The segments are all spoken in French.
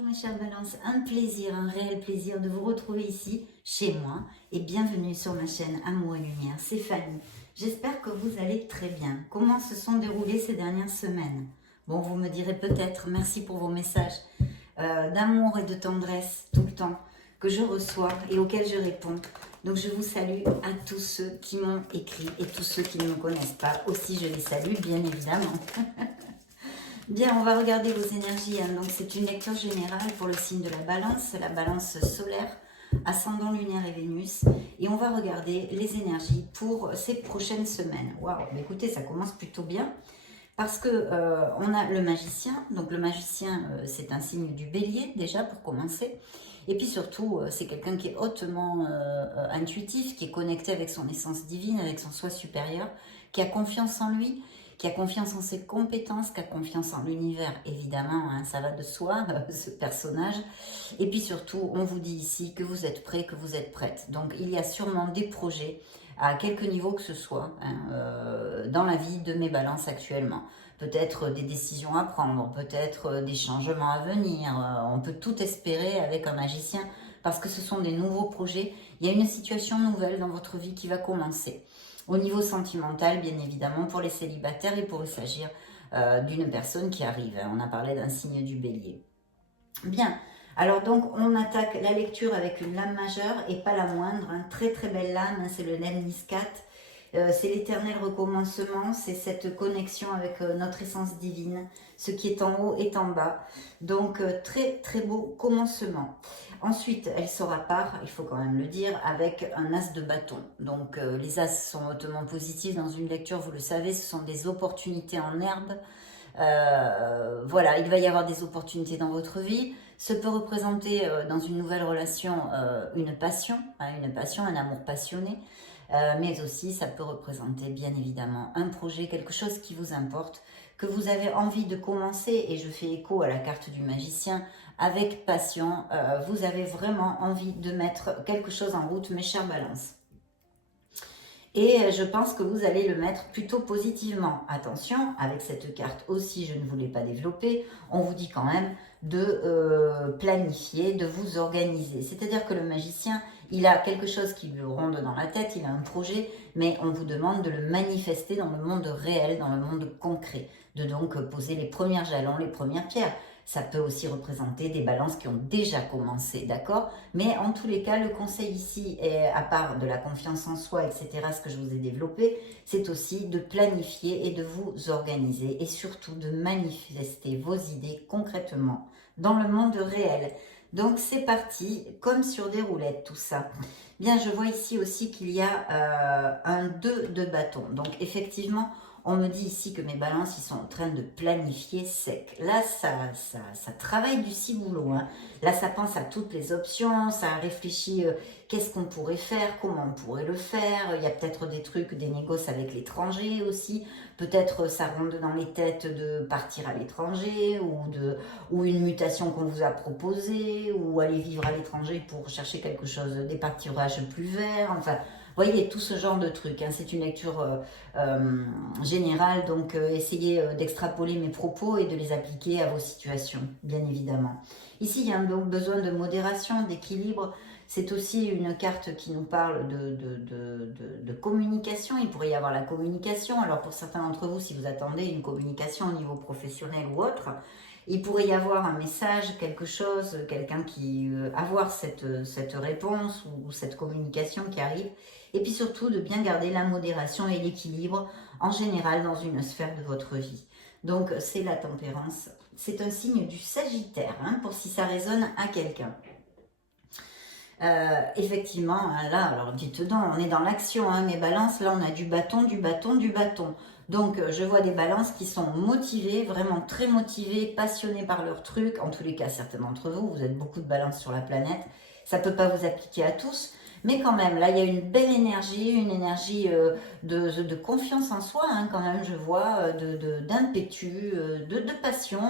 Bonjour mes chers balances, un plaisir, un réel plaisir de vous retrouver ici, chez moi, et bienvenue sur ma chaîne Amour et Lumière, c'est Fanny. J'espère que vous allez très bien. Comment se sont déroulées ces dernières semaines? Bon, vous me direz peut-être, merci pour vos messages d'amour et de tendresse tout le temps que je reçois et auxquels je réponds. Donc je vous salue à tous ceux qui m'ont écrit et tous ceux qui ne me connaissent pas. Aussi je les salue bien évidemment. Bien, on va regarder vos énergies. Donc, c'est une lecture générale pour le signe de la balance solaire, ascendant lunaire et Vénus. Et on va regarder les énergies pour ces prochaines semaines. Waouh, mais écoutez, ça commence plutôt bien. Parce que on a le magicien. Donc, le magicien, c'est un signe du bélier, déjà, pour commencer. Et puis surtout, c'est quelqu'un qui est hautement intuitif, qui est connecté avec son essence divine, avec son soi supérieur, qui a confiance en lui, qui a confiance en ses compétences, qui a confiance en l'univers, évidemment, hein, ça va de soi, ce personnage. Et puis surtout, on vous dit ici que vous êtes prêt, que vous êtes prête. Donc, il y a sûrement des projets, à quelque niveau que ce soit, hein, dans la vie de mes balances actuellement. Peut-être des décisions à prendre, peut-être des changements à venir. On peut tout espérer avec un magicien, parce que ce sont des nouveaux projets. Il y a une situation nouvelle dans votre vie qui va commencer. Au niveau sentimental, bien évidemment, pour les célibataires, il pourrait s'agir d'une personne qui arrive. On a parlé d'un signe du bélier. Bien, alors donc on attaque la lecture avec une lame majeure et pas la moindre. Très très belle lame, c'est le Lemniscat. C'est l'éternel recommencement, c'est cette connexion avec notre essence divine. Ce qui est en haut est en bas. Donc très très beau commencement. Ensuite, elle sera part, il faut quand même le dire, avec un as de bâton. Donc les as sont hautement positifs dans une lecture, vous le savez, ce sont des opportunités en herbe. Voilà, il va y avoir des opportunités dans votre vie. Ce peut représenter dans une nouvelle relation une passion, un amour passionné. Mais aussi ça peut représenter bien évidemment un projet, quelque chose qui vous importe, que vous avez envie de commencer, et je fais écho à la carte du magicien, avec passion, vous avez vraiment envie de mettre quelque chose en route, mes chers balances. Et je pense que vous allez le mettre plutôt positivement. Attention, avec cette carte aussi, je ne voulais pas développer, on vous dit quand même de planifier, de vous organiser. C'est-à-dire que le magicien, il a quelque chose qui lui ronde dans la tête, il a un projet, mais on vous demande de le manifester dans le monde réel, dans le monde concret. De donc poser les premiers jalons, les premières pierres. Ça peut aussi représenter des balances qui ont déjà commencé, d'accord? Mais en tous les cas, le conseil ici, à part de la confiance en soi, etc., ce que je vous ai développé, c'est aussi de planifier et de vous organiser, et surtout de manifester vos idées concrètement dans le monde réel. Donc c'est parti, comme sur des roulettes tout ça. Bien, je vois ici aussi qu'il y a un 2 de bâton. Donc effectivement, on me dit ici que mes balances, ils sont en train de planifier sec. Là, ça travaille du ciboulot. Hein. Là, ça pense à toutes les options, ça réfléchit qu'est-ce qu'on pourrait faire, comment on pourrait le faire. Il y a peut-être des trucs, des négoces avec l'étranger aussi. Peut-être ça ronde dans les têtes de partir à l'étranger, ou une mutation qu'on vous a proposée, ou aller vivre à l'étranger pour chercher quelque chose, des pâturages plus verts. Enfin, vous voyez, tout ce genre de trucs. Hein. C'est une lecture générale, donc essayez d'extrapoler mes propos et de les appliquer à vos situations, bien évidemment. Ici, il y a un besoin de modération, d'équilibre. C'est aussi une carte qui nous parle de communication. Il pourrait y avoir la communication. Alors pour certains d'entre vous, si vous attendez une communication au niveau professionnel ou autre, il pourrait y avoir un message, quelque chose, quelqu'un qui avoir cette réponse ou cette communication qui arrive. Et puis surtout de bien garder la modération et l'équilibre en général dans une sphère de votre vie. Donc c'est la tempérance. C'est un signe du Sagittaire, hein, pour si ça résonne à quelqu'un. Effectivement, là, alors dites donc, on est dans l'action, hein, mes balances, là on a du bâton, du bâton, du bâton. Donc je vois des balances qui sont motivées, vraiment très motivées, passionnées par leur truc. En tous les cas, certains d'entre vous, vous êtes beaucoup de balances sur la planète. Ça ne peut pas vous appliquer à tous, mais quand même, là il y a une belle énergie, une énergie de confiance en soi, hein, quand même, je vois, d'impétu, de passion.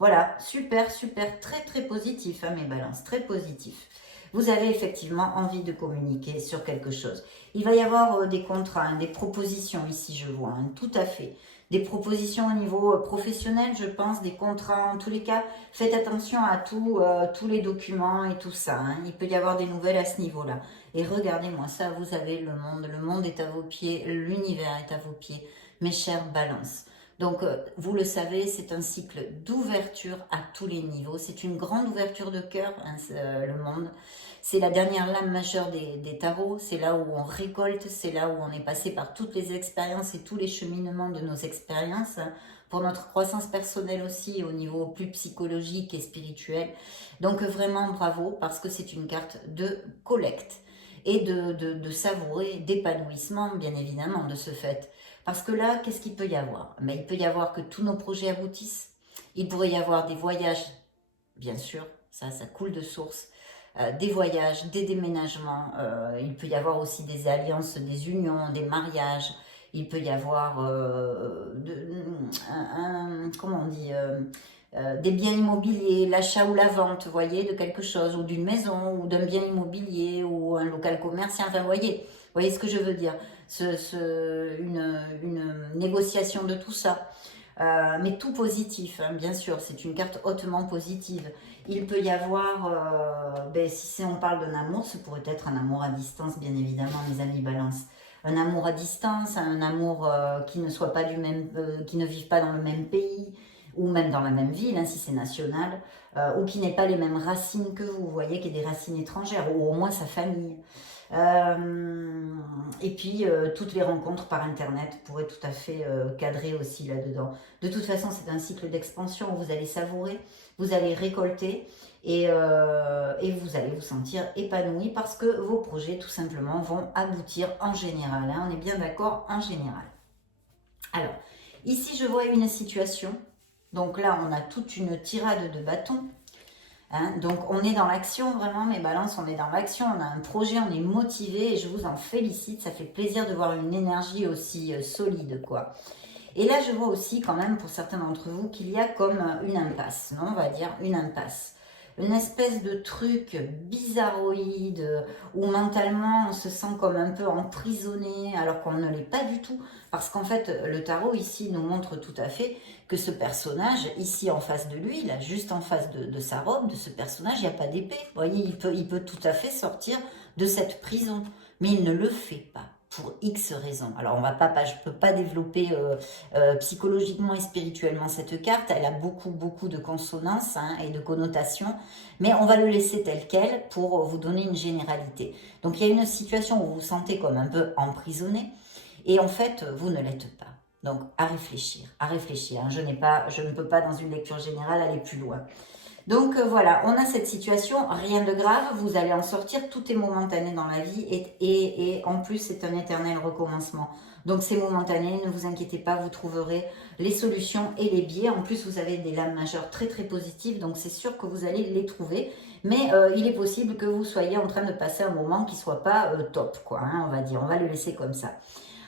Voilà, super, super, très très positif, hein, mes balances, très positif. Vous avez effectivement envie de communiquer sur quelque chose. Il va y avoir des contrats, hein, des propositions ici, je vois, hein, tout à fait. des propositions au niveau professionnel, je pense, des contrats. En tous les cas, faites attention à tous les documents et tout ça. Hein. Il peut y avoir des nouvelles à ce niveau-là. Et regardez-moi ça, vous avez le monde est à vos pieds, l'univers est à vos pieds, mes chères balances. Donc, vous le savez, c'est un cycle d'ouverture à tous les niveaux. C'est une grande ouverture de cœur, hein, le monde. C'est la dernière lame majeure des tarots. C'est là où on récolte, c'est là où on est passé par toutes les expériences et tous les cheminements de nos expériences. Hein, pour notre croissance personnelle aussi, au niveau plus psychologique et spirituel. Donc, vraiment, bravo, parce que c'est une carte de collecte et de savourer, d'épanouissement, bien évidemment, de ce fait. Parce que là, qu'est-ce qu'il peut y avoir? Ben, il peut y avoir que tous nos projets aboutissent. Il pourrait y avoir des voyages, bien sûr, ça coule de source. Des voyages, des déménagements. Il peut y avoir aussi des alliances, des unions, des mariages. Il peut y avoir, comment on dit, des biens immobiliers, l'achat ou la vente, vous voyez, de quelque chose, ou d'une maison, ou d'un bien immobilier, ou un local commercial, enfin, vous voyez ce que je veux dire, une négociation de tout ça. Mais tout positif, hein, bien sûr, c'est une carte hautement positive. Il peut y avoir, si on parle d'un amour, ce pourrait être un amour à distance, bien évidemment, mes amis balance. Un amour à distance, un amour qui ne soit pas du même, qui ne vive pas dans le même pays, ou même dans la même ville, hein, si c'est national, ou qui n'ait pas les mêmes racines que vous voyez, qui ait des racines étrangères, ou au moins sa famille. Et puis, toutes les rencontres par Internet pourraient tout à fait cadrer aussi là-dedans. De toute façon, c'est un cycle d'expansion où vous allez savourer, vous allez récolter et vous allez vous sentir épanoui parce que vos projets, tout simplement, vont aboutir en général. Hein, on est bien d'accord, en général. Alors, ici, je vois une situation. Donc là, on a toute une tirade de bâtons. Hein, donc on est dans l'action vraiment mes balances, on est dans l'action, on a un projet, on est motivé et je vous en félicite, ça fait plaisir de voir une énergie aussi solide quoi. Et là je vois aussi quand même pour certains d'entre vous qu'il y a comme une impasse, non, on va dire une impasse. Une espèce de truc bizarroïde où mentalement on se sent comme un peu emprisonné alors qu'on ne l'est pas du tout. Parce qu'en fait, le tarot ici nous montre tout à fait que ce personnage, ici en face de lui, là, juste en face de sa robe, de ce personnage, il n'y a pas d'épée. Vous voyez, il peut tout à fait sortir de cette prison. Mais il ne le fait pas. Pour X raisons. Alors, je ne peux pas développer psychologiquement et spirituellement cette carte. Elle a beaucoup de consonances hein, et de connotations. Mais on va le laisser tel quel pour vous donner une généralité. Donc, il y a une situation où vous vous sentez comme un peu emprisonné. Et en fait, vous ne l'êtes pas. Donc, à réfléchir. Hein. Je ne peux pas, dans une lecture générale, aller plus loin. Donc voilà, on a cette situation, rien de grave, vous allez en sortir, tout est momentané dans la vie et en plus c'est un éternel recommencement. Donc c'est momentané, ne vous inquiétez pas, vous trouverez les solutions et les biais. En plus vous avez des lames majeures très positives, donc c'est sûr que vous allez les trouver. Mais il est possible que vous soyez en train de passer un moment qui ne soit pas top, quoi, hein, on va dire, on va le laisser comme ça.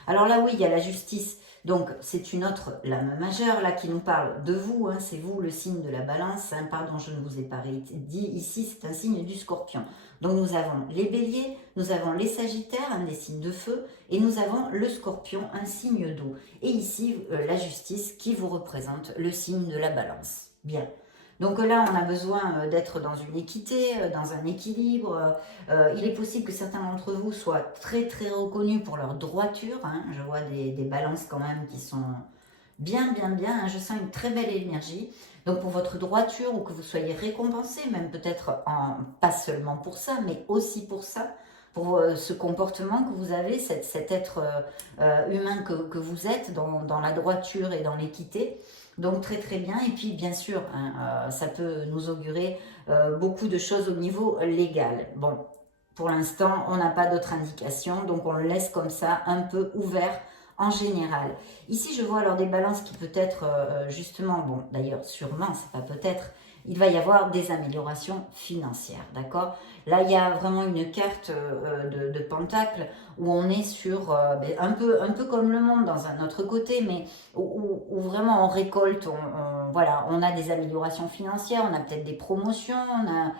Alors là oui, il y a la justice. Donc, c'est une autre lame majeure, là, qui nous parle de vous. Hein, c'est vous, le signe de la balance. Hein, pardon, je ne vous ai pas dit. Ici, c'est un signe du scorpion. Donc, nous avons les béliers, nous avons les sagittaires, hein, des signes de feu, et nous avons le scorpion, un signe d'eau. Et ici, la justice qui vous représente le signe de la balance. Bien. Donc là, on a besoin d'être dans une équité, dans un équilibre. Il est possible que certains d'entre vous soient très reconnus pour leur droiture. Hein. Je vois des balances quand même qui sont bien. Hein. Je sens une très belle énergie. Donc pour votre droiture ou que vous soyez récompensé, même peut-être pas seulement pour ça, mais aussi pour ça, pour ce comportement que vous avez, cet être humain que vous êtes dans la droiture et dans l'équité. Donc très bien, et puis bien sûr, hein, ça peut nous augurer beaucoup de choses au niveau légal. Bon, pour l'instant, on n'a pas d'autres indications, donc on le laisse comme ça, un peu ouvert en général. Ici, je vois alors des balances qui peut-être, justement, bon, d'ailleurs, sûrement, c'est pas peut-être, il va y avoir des améliorations financières, d'accord? Là, il y a vraiment une carte de pentacle où on est sur un peu comme le monde dans un autre côté, mais où vraiment on récolte, voilà, on a des améliorations financières, on a peut-être des promotions, on a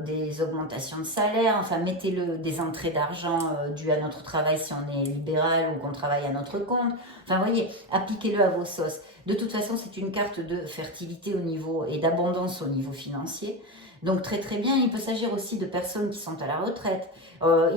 des augmentations de salaire, enfin mettez-le des entrées d'argent dues à notre travail si on est libéral ou qu'on travaille à notre compte. Enfin vous voyez, appliquez-le à vos sauces. De toute façon, c'est une carte de fertilité au niveau et d'abondance au niveau financier. Donc très très bien, il peut s'agir aussi de personnes qui sont à la retraite.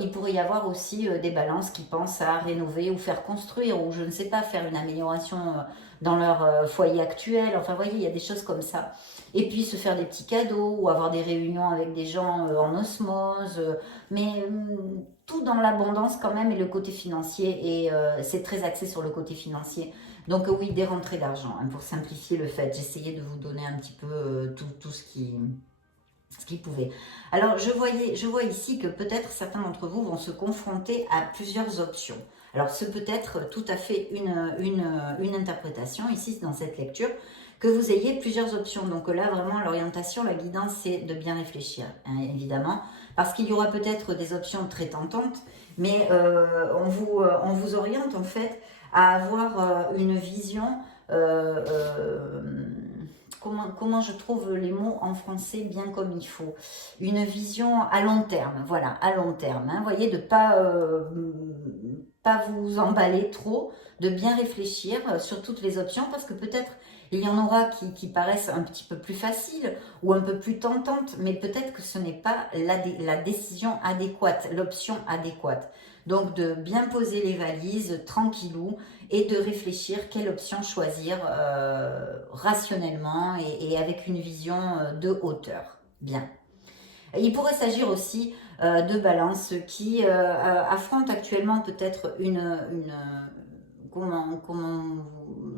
Il pourrait y avoir aussi des balances qui pensent à rénover ou faire construire ou je ne sais pas, faire une amélioration dans leur foyer actuel. Enfin vous voyez, il y a des choses comme ça. Et puis se faire des petits cadeaux ou avoir des réunions avec des gens en osmose. Mais tout dans l'abondance quand même et le côté financier. Et c'est très axé sur le côté financier. Donc oui, des rentrées d'argent, hein, pour simplifier le fait. J'essayais de vous donner un petit peu tout ce qui pouvait. Alors, je vois ici que peut-être certains d'entre vous vont se confronter à plusieurs options. Alors, ce peut être tout à fait une interprétation ici dans cette lecture, que vous ayez plusieurs options. Donc là, vraiment, l'orientation, la guidance, c'est de bien réfléchir, hein, évidemment, parce qu'il y aura peut-être des options très tentantes, mais on vous oriente en fait à avoir une vision comment je trouve les mots en français bien comme il faut. Une vision à long terme, voilà, à long terme. Hein, voyez, de pas vous emballer trop, de bien réfléchir sur toutes les options parce que peut-être il y en aura qui paraissent un petit peu plus faciles ou un peu plus tentantes, mais peut-être que ce n'est pas la décision adéquate, l'option adéquate. Donc de bien poser les valises tranquillou et de réfléchir quelle option choisir rationnellement et avec une vision de hauteur. Bien. Il pourrait s'agir aussi de balance qui affrontent actuellement peut-être comment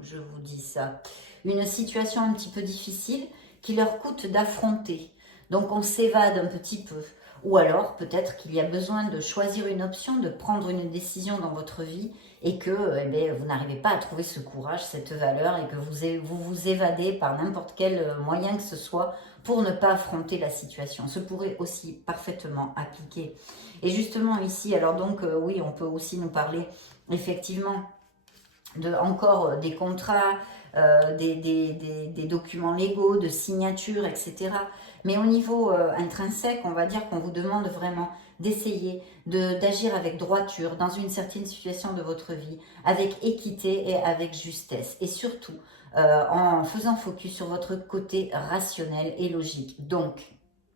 je vous dis ça, une situation un petit peu difficile qui leur coûte d'affronter. Donc on s'évade un petit peu. Ou alors peut-être qu'il y a besoin de choisir une option, de prendre une décision dans votre vie et que vous n'arrivez pas à trouver ce courage, cette valeur et que vous évadez par n'importe quel moyen que ce soit pour ne pas affronter la situation. Ce pourrait aussi parfaitement appliquer. Et justement ici, alors donc oui, on peut aussi nous parler effectivement encore des contrats, des documents légaux, de signatures, etc. Mais au niveau intrinsèque, on va dire qu'on vous demande vraiment d'essayer d'agir avec droiture dans une certaine situation de votre vie, avec équité et avec justesse. Et surtout, en faisant focus sur votre côté rationnel et logique. Donc,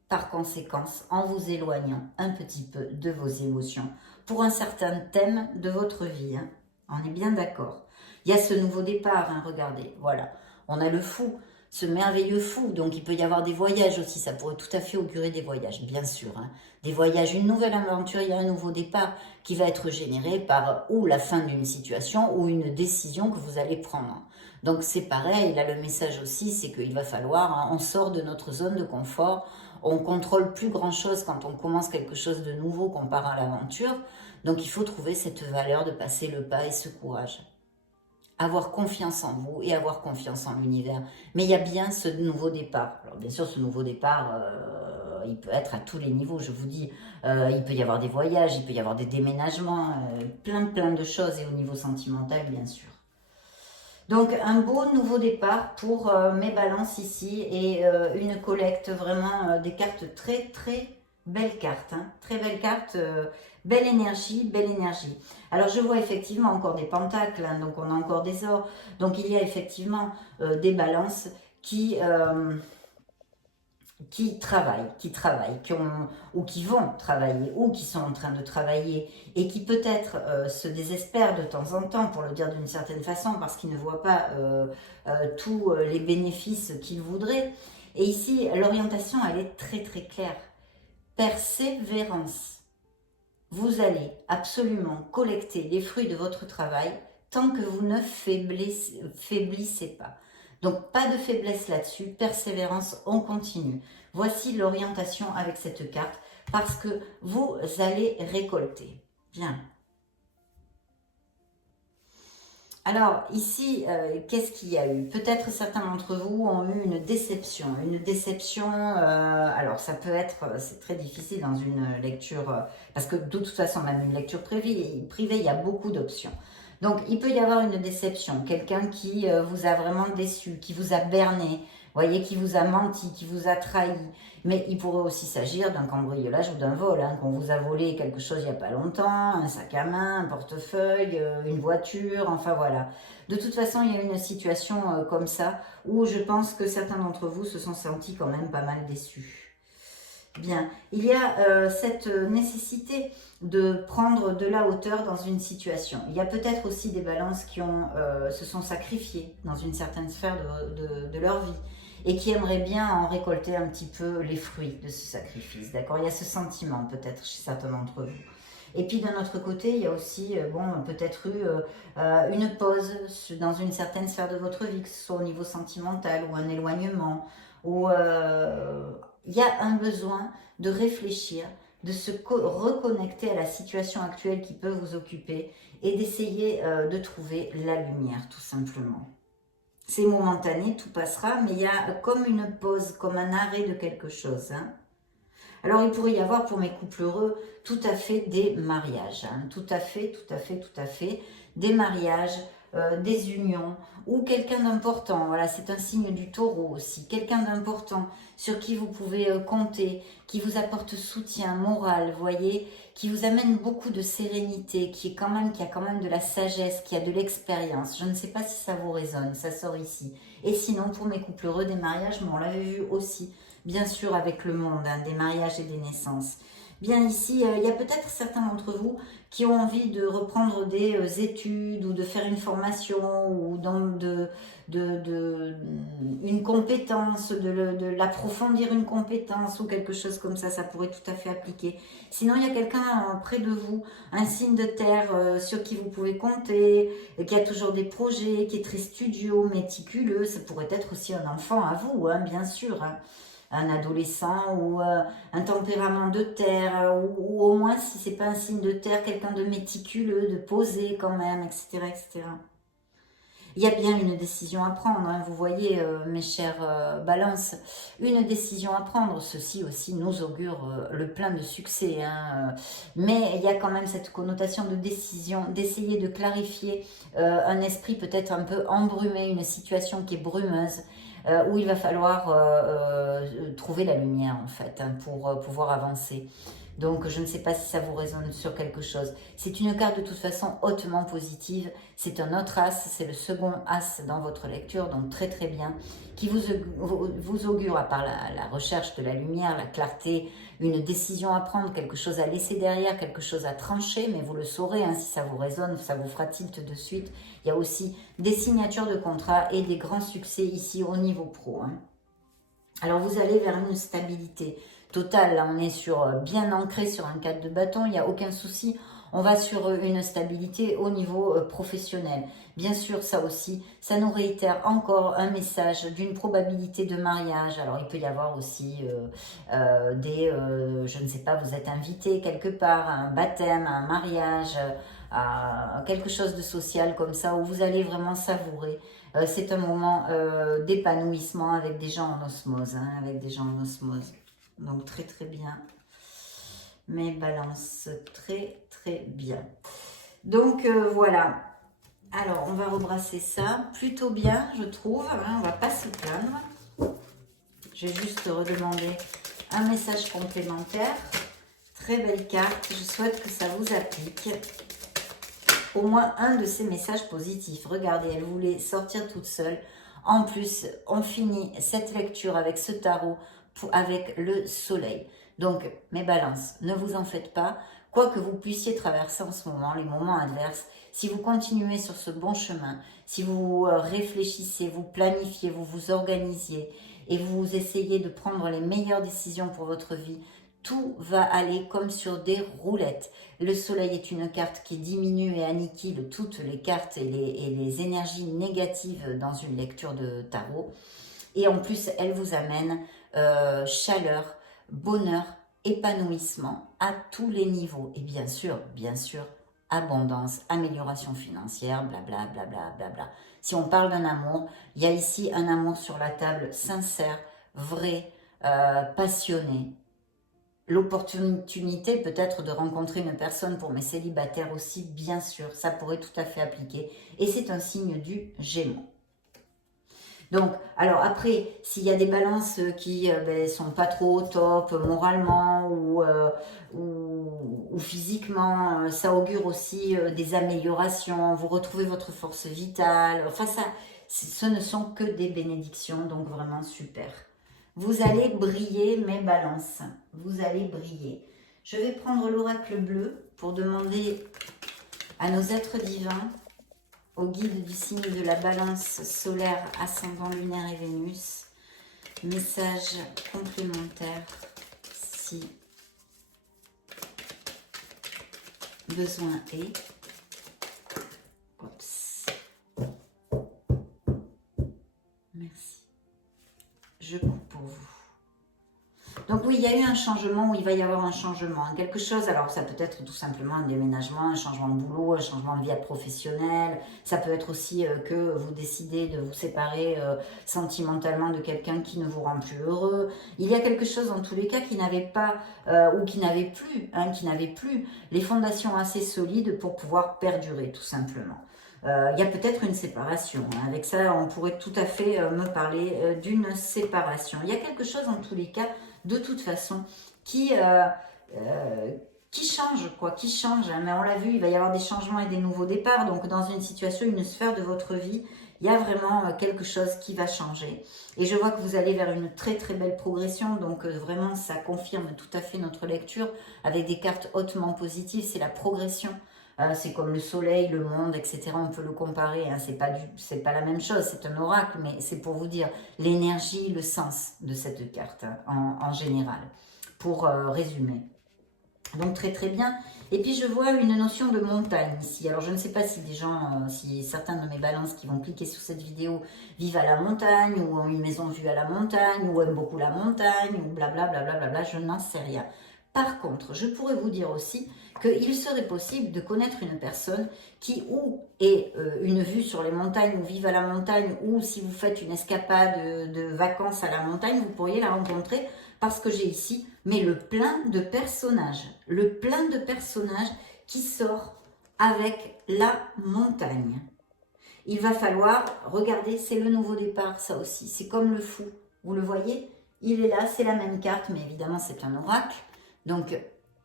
par conséquence, en vous éloignant un petit peu de vos émotions pour un certain thème de votre vie. Hein. On est bien d'accord. Il y a ce nouveau départ, hein, regardez, voilà. On a le fou, ce merveilleux fou, donc il peut y avoir des voyages aussi, ça pourrait tout à fait augurer des voyages, bien sûr. Hein. Des voyages, une nouvelle aventure, il y a un nouveau départ qui va être généré par ou la fin d'une situation ou une décision que vous allez prendre. Donc c'est pareil, là le message aussi, c'est qu'il va falloir, hein, on sort de notre zone de confort, on contrôle plus grand chose quand on commence quelque chose de nouveau comparé à l'aventure, donc il faut trouver cette valeur de passer le pas et ce courage. Avoir confiance en vous et avoir confiance en l'univers. Mais il y a bien ce nouveau départ. Alors bien sûr, ce nouveau départ, il peut être à tous les niveaux, je vous dis. Il peut y avoir des voyages, il peut y avoir des déménagements, plein de choses et au niveau sentimental, bien sûr. Donc, un beau nouveau départ pour mes balances ici et une collecte vraiment des cartes très belles cartes. Hein, très belles cartes, belle énergie, belle énergie. Alors, je vois effectivement encore des pentacles, hein, donc on a encore des ors. Donc, il y a effectivement des balances qui travaillent, ou qui vont travailler, ou qui sont en train de travailler, et qui peut-être se désespèrent de temps en temps, pour le dire d'une certaine façon, parce qu'ils ne voient pas tous les bénéfices qu'ils voudraient. Et ici, l'orientation, elle est très claire. Persévérance. Vous allez absolument collecter les fruits de votre travail tant que vous ne faiblissez pas. Donc, pas de faiblesse là-dessus, persévérance, on continue. Voici l'orientation avec cette carte, parce que vous allez récolter. Bien. Alors, ici, qu'est-ce qu'il y a eu? Peut-être certains d'entre vous ont eu une déception. Alors ça peut être, c'est très difficile dans une lecture, parce que de toute façon, même une lecture privée, il y a beaucoup d'options. Donc, il peut y avoir une déception, quelqu'un qui vous a vraiment déçu, qui vous a berné, voyez, qui vous a menti, qui vous a trahi. Mais il pourrait aussi s'agir d'un cambriolage ou d'un vol, hein, qu'on vous a volé quelque chose il n'y a pas longtemps, un sac à main, un portefeuille, une voiture, enfin voilà. De toute façon, il y a une situation comme ça où je pense que certains d'entre vous se sont sentis quand même pas mal déçus. Bien, il y a cette nécessité de prendre de la hauteur dans une situation. Il y a peut-être aussi des balances qui se sont sacrifiées dans une certaine sphère de leur vie et qui aimeraient bien en récolter un petit peu les fruits de ce sacrifice. D'accord? Il y a ce sentiment peut-être chez certains d'entre vous. Et puis d'un autre côté, il y a aussi peut-être eu une pause dans une certaine sphère de votre vie, que ce soit au niveau sentimental ou un éloignement, ou il y a un besoin de réfléchir, de se reconnecter à la situation actuelle qui peut vous occuper et d'essayer de trouver la lumière tout simplement. C'est momentané, tout passera, mais il y a comme une pause, comme un arrêt de quelque chose. Hein. Alors, il pourrait y avoir pour mes couples heureux tout à fait des mariages. Hein. Tout à fait. Des mariages, des unions ou quelqu'un d'important. Voilà, c'est un signe du taureau aussi. Quelqu'un d'important sur qui vous pouvez compter, qui vous apporte soutien moral, voyez, qui vous amène beaucoup de sérénité, qui a quand même de la sagesse, qui a de l'expérience. Je ne sais pas si ça vous résonne, ça sort ici. Et sinon, pour mes couples heureux, des mariages, on l'avait vu aussi. Bien sûr, avec le monde, hein, des mariages et des naissances. Bien ici, il y a peut-être certains d'entre vous qui ont envie de reprendre des études ou de faire une formation ou une compétence, de l'approfondir une compétence ou quelque chose comme ça pourrait tout à fait appliquer. Sinon, il y a quelqu'un près de vous, un signe de terre sur qui vous pouvez compter, qui a toujours des projets, qui est très studieux, méticuleux. Ça pourrait être aussi un enfant à vous, hein, bien sûr. Hein. Un adolescent ou un tempérament de terre, ou au moins, si c'est pas un signe de terre, quelqu'un de méticuleux, de posé quand même, etc., etc. Il y a bien une décision à prendre, hein, vous voyez, mes chères balances, une décision à prendre. Ceci aussi nous augure le plein de succès. Hein, mais il y a quand même cette connotation de décision, d'essayer de clarifier un esprit peut-être un peu embrumé, une situation qui est brumeuse, où il va falloir trouver la lumière en fait, hein, pour pouvoir avancer. Donc je ne sais pas si ça vous résonne sur quelque chose. C'est une carte de toute façon hautement positive. C'est un autre as, c'est le second as dans votre lecture, donc très très bien, qui vous augure, à part la recherche de la lumière, la clarté, une décision à prendre, quelque chose à laisser derrière, quelque chose à trancher, mais vous le saurez, hein, si ça vous résonne, ça vous fera tilt de suite. Il y a aussi des signatures de contrats et des grands succès ici au niveau pro. Hein. Alors vous allez vers une stabilité totale, là on est bien ancré sur un cadre de bâton, il n'y a aucun souci, on va sur une stabilité au niveau professionnel. Bien sûr, ça aussi, ça nous réitère encore un message d'une probabilité de mariage. Alors il peut y avoir aussi je ne sais pas, vous êtes invité quelque part à un baptême, à un mariage, à quelque chose de social comme ça, où vous allez vraiment savourer. C'est un moment d'épanouissement avec des gens en osmose, hein, avec des gens en osmose. Donc très très bien. Mes balances, très très bien. Donc voilà. Alors on va rebrasser ça. Plutôt bien, je trouve. Hein, on va pas se plaindre. Je vais juste redemander un message complémentaire. Très belle carte. Je souhaite que ça vous applique. Au moins un de ces messages positifs. Regardez, elle voulait sortir toute seule. En plus, on finit cette lecture avec ce tarot avec le soleil. Donc, mes balances, ne vous en faites pas. Quoi que vous puissiez traverser en ce moment, les moments adverses, si vous continuez sur ce bon chemin, si vous réfléchissez, vous planifiez, vous vous organisiez et vous essayez de prendre les meilleures décisions pour votre vie, tout va aller comme sur des roulettes. Le soleil est une carte qui diminue et anniquile toutes les cartes et les énergies négatives dans une lecture de tarot. Et en plus, elle vous amène chaleur, bonheur, épanouissement à tous les niveaux. Et bien sûr, abondance, amélioration financière, blabla, blabla, blabla. Si on parle d'un amour, il y a ici un amour sur la table sincère, vrai, passionné, l'opportunité peut-être de rencontrer une personne pour mes célibataires aussi, bien sûr, ça pourrait tout à fait appliquer. Et c'est un signe du Gémeaux. Donc, alors après, s'il y a des balances qui sont pas trop au top moralement ou physiquement, ça augure aussi des améliorations, vous retrouvez votre force vitale, enfin ça, ce ne sont que des bénédictions, donc vraiment super. Vous allez briller mes balances, vous allez briller. Je vais prendre l'oracle bleu pour demander à nos êtres divins, au guide du signe de la balance solaire, ascendant lunaire et Vénus, message complémentaire si besoin est. Oups. Merci. Je coupe pour vous. Donc oui, il y a eu un changement, ou il va y avoir un changement, quelque chose, alors ça peut être tout simplement un déménagement, un changement de boulot, un changement de vie professionnelle, ça peut être aussi que vous décidez de vous séparer sentimentalement de quelqu'un qui ne vous rend plus heureux. Il y a quelque chose dans tous les cas qui n'avait pas, ou qui n'avait plus les fondations assez solides pour pouvoir perdurer tout simplement. Il y a peut-être une séparation. Avec ça, on pourrait tout à fait me parler d'une séparation. Il y a quelque chose dans tous les cas, de toute façon, qui change, quoi, qui change. Mais on l'a vu, il va y avoir des changements et des nouveaux départs. Donc, dans une situation, une sphère de votre vie, il y a vraiment quelque chose qui va changer. Et je vois que vous allez vers une très très belle progression. Donc, vraiment, ça confirme tout à fait notre lecture avec des cartes hautement positives. C'est la progression. C'est comme le soleil, le monde, etc. On peut le comparer, hein. C'est pas la même chose, c'est un oracle, mais c'est pour vous dire l'énergie, le sens de cette carte, hein, en général, pour résumer. Donc très très bien. Et puis je vois une notion de montagne ici. Alors je ne sais pas si des gens, si certains de mes balances qui vont cliquer sur cette vidéo vivent à la montagne, ou ont une maison vue à la montagne, ou aiment beaucoup la montagne, ou blablabla, blablabla, je n'en sais rien. Par contre, je pourrais vous dire aussi qu'il serait possible de connaître une personne qui ou ait une vue sur les montagnes, ou vive à la montagne, ou si vous faites une escapade de vacances à la montagne, vous pourriez la rencontrer, parce que j'ai ici, mais le plein de personnages qui sort avec la montagne. Il va falloir, regardez, c'est le nouveau départ, ça aussi, c'est comme le fou, vous le voyez, il est là, c'est la même carte, mais évidemment c'est un oracle, donc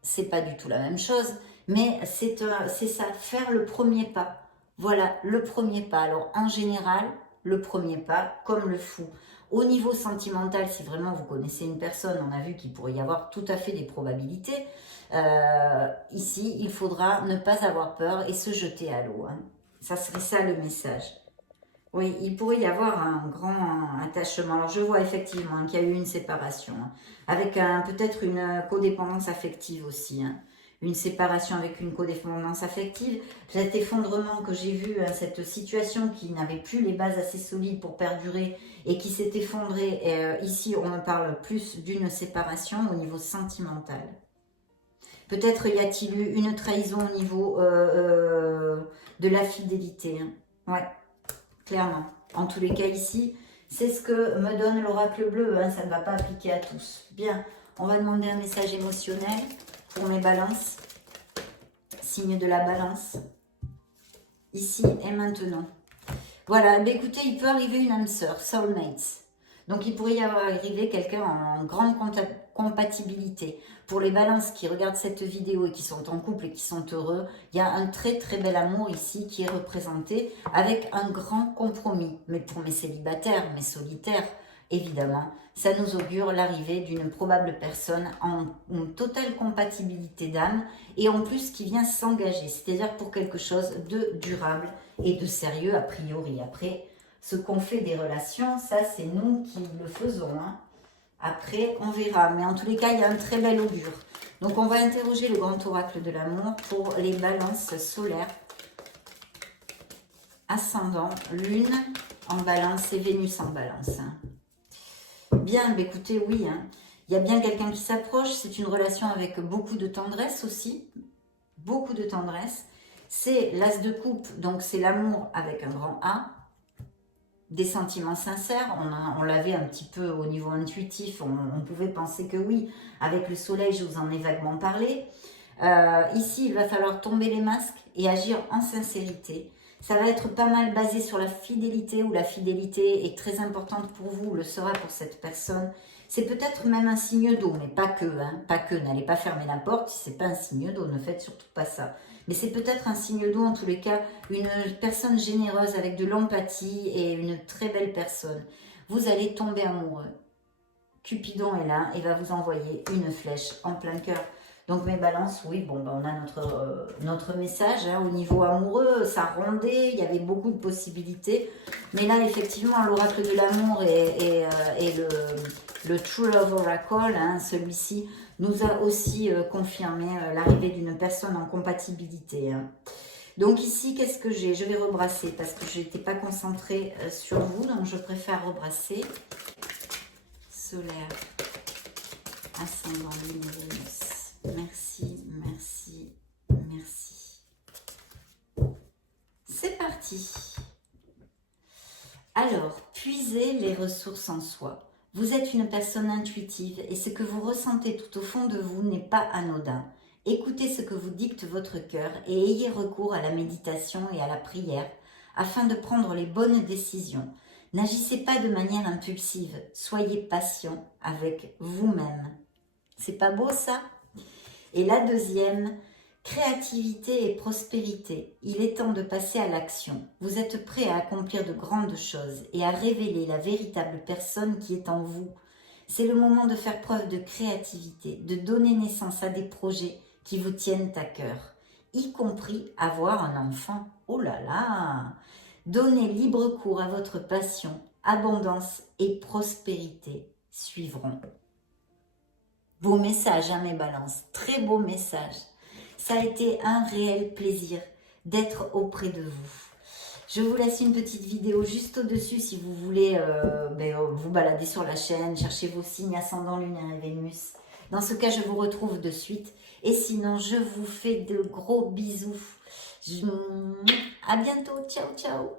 c'est pas du tout la même chose, mais c'est ça, faire le premier pas. Voilà, le premier pas. Alors en général, le premier pas, comme le fou. Au niveau sentimental, si vraiment vous connaissez une personne, on a vu qu'il pourrait y avoir tout à fait des probabilités. Ici, il faudra ne pas avoir peur et se jeter à l'eau, hein. Ça serait ça le message. Oui, il pourrait y avoir un grand attachement. Alors, je vois effectivement qu'il y a eu une séparation, hein, avec peut-être une codépendance affective aussi, hein. Une séparation avec une codépendance affective. Cet effondrement que j'ai vu, hein, cette situation qui n'avait plus les bases assez solides pour perdurer et qui s'est effondrée. Ici, on me parle plus d'une séparation au niveau sentimental. Peut-être y a-t-il eu une trahison au niveau de la fidélité, hein. Ouais. Clairement. En tous les cas ici, c'est ce que me donne l'oracle bleu, hein, ça ne va pas appliquer à tous. Bien, on va demander un message émotionnel pour mes balances. Signe de la balance. Ici et maintenant. Voilà, mais écoutez, il peut arriver une âme sœur, soulmates. Donc il pourrait y avoir arrivé quelqu'un en grande compatibilité. Pour les balances qui regardent cette vidéo et qui sont en couple et qui sont heureux, il y a un très très bel amour ici qui est représenté avec un grand compromis. Mais pour mes célibataires, mes solitaires, évidemment, ça nous augure l'arrivée d'une probable personne en totale compatibilité d'âme et en plus qui vient s'engager, c'est-à-dire pour quelque chose de durable et de sérieux a priori. Après, ce qu'on fait des relations, ça c'est nous qui le faisons, hein. Après, on verra. Mais en tous les cas, il y a un très bel augure. Donc, on va interroger le grand oracle de l'amour pour les balances solaires. Ascendant, lune en balance et Vénus en balance, hein. Bien, bah écoutez, oui, hein. Il y a bien quelqu'un qui s'approche. C'est une relation avec beaucoup de tendresse aussi. Beaucoup de tendresse. C'est l'as de coupe, donc c'est l'amour avec un grand A. des sentiments sincères. On l'avait un petit peu au niveau intuitif, on pouvait penser que oui. Avec le soleil, je vous en ai vaguement parlé. Ici, il va falloir tomber les masques et agir en sincérité. Ça va être pas mal basé sur la fidélité, ou la fidélité est très importante pour vous, le sera pour cette personne. C'est peut-être même un signe d'eau, mais pas que, hein, pas que. N'allez pas fermer la porte si c'est pas un signe d'eau, ne faites surtout pas ça. Mais c'est peut-être un signe d'eau, en tous les cas, une personne généreuse avec de l'empathie et une très belle personne. Vous allez tomber amoureux. Cupidon est là et va vous envoyer une flèche en plein cœur. Donc mes balances, oui, bon, ben, on a notre message, hein, au niveau amoureux, ça rondait, il y avait beaucoup de possibilités. Mais là, effectivement, l'oracle de l'amour et le True Love Oracle, hein, celui-ci, nous a aussi confirmé l'arrivée d'une personne en compatibilité. Hein. Donc ici, qu'est-ce que j'ai? Je vais rebrasser parce que je n'étais pas concentrée sur vous, donc je préfère rebrasser. Solaire, ascendant Lune Vénus. Merci, merci, merci. C'est parti. Alors, puisez les ressources en soi. Vous êtes une personne intuitive et ce que vous ressentez tout au fond de vous n'est pas anodin. Écoutez ce que vous dicte votre cœur et ayez recours à la méditation et à la prière afin de prendre les bonnes décisions. N'agissez pas de manière impulsive, soyez patient avec vous-même. C'est pas beau ça? Et la deuxième, créativité et prospérité. Il est temps de passer à l'action. Vous êtes prêt à accomplir de grandes choses et à révéler la véritable personne qui est en vous. C'est le moment de faire preuve de créativité, de donner naissance à des projets qui vous tiennent à cœur, y compris avoir un enfant. Oh là là! Donnez libre cours à votre passion, abondance et prospérité suivront. Beau message, hein, mes balances, très beau message. Ça a été un réel plaisir d'être auprès de vous. Je vous laisse une petite vidéo juste au-dessus si vous voulez vous balader sur la chaîne, chercher vos signes ascendant lunaire et Vénus. Dans ce cas, je vous retrouve de suite. Et sinon, je vous fais de gros bisous. À bientôt. Ciao, ciao.